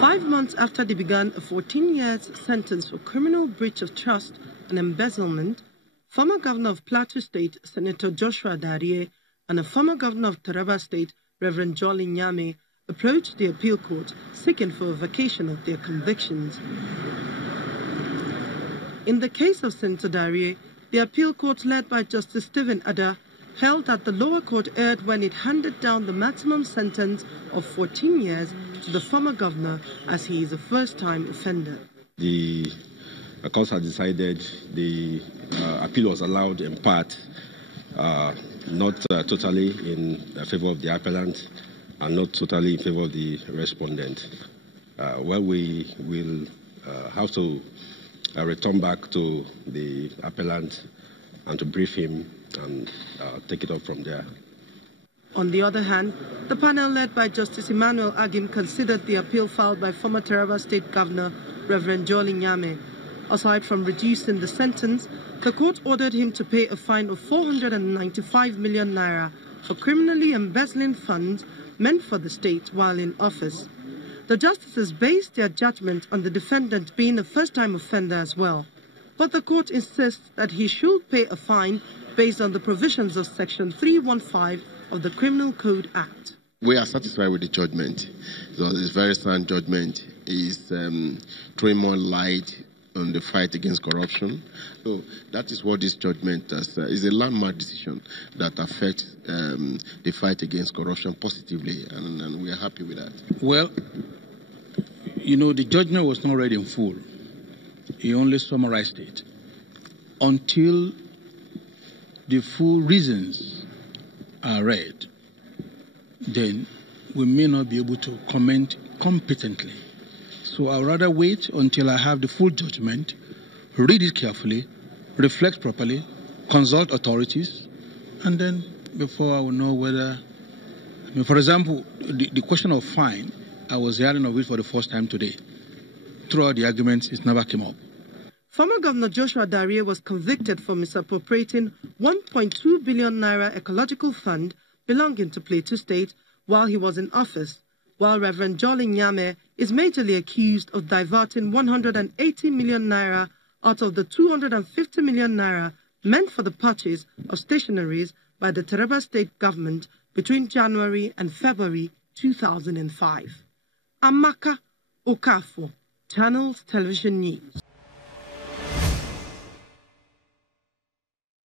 5 months after they began a 14-year sentence for criminal breach of trust and embezzlement, former governor of Plateau State, Senator Joshua Darie, and a former governor of Taraba State, Reverend Jolly Nyame, approached the appeal court seeking for a vacation of their convictions. In the case of Senator Darie, the appeal court led by Justice Stephen Ada held that the lower court erred when it handed down the maximum sentence of 14 years to the former governor, as he is a first-time offender. The court has decided the appeal was allowed in part, not totally in favor of the appellant and not totally in favor of the respondent. Well, we will have to return back to the appellant and to brief him and take it up from there. On the other hand, the panel led by Justice Emmanuel Agim considered the appeal filed by former Taraba State Governor Reverend Jolly Nyame. Aside from reducing the sentence, the court ordered him to pay a fine of 495 million naira for criminally embezzling funds meant for the state while in office. The justices based their judgment on the defendant being a first-time offender as well. But the court insists that he should pay a fine based on the provisions of Section 315 of the Criminal Code Act. We are satisfied with the judgment. So this very sound judgment is throwing more light on the fight against corruption. So that is what this judgment does. Is a landmark decision that affects the fight against corruption positively, and we are happy with that. Well, you know, the judgment was not read in full. He only summarized it. Until the full reasons are read, then we may not be able to comment competently. So I'll rather wait until I have the full judgment, read it carefully, reflect properly, consult authorities, and then before I will know whether, for example, the question of fine, I was hearing of it for the first time today. Throughout the arguments, it never came up. Former Governor Joshua Darie was convicted for misappropriating 1.2 billion naira ecological fund belonging to Plateau State while he was in office, while Reverend Jolly Nyame is majorly accused of diverting 180 million naira out of the 250 million naira meant for the purchase of stationaries by the Taraba State government between January and February 2005. Amaka Okafor, Channels Television News.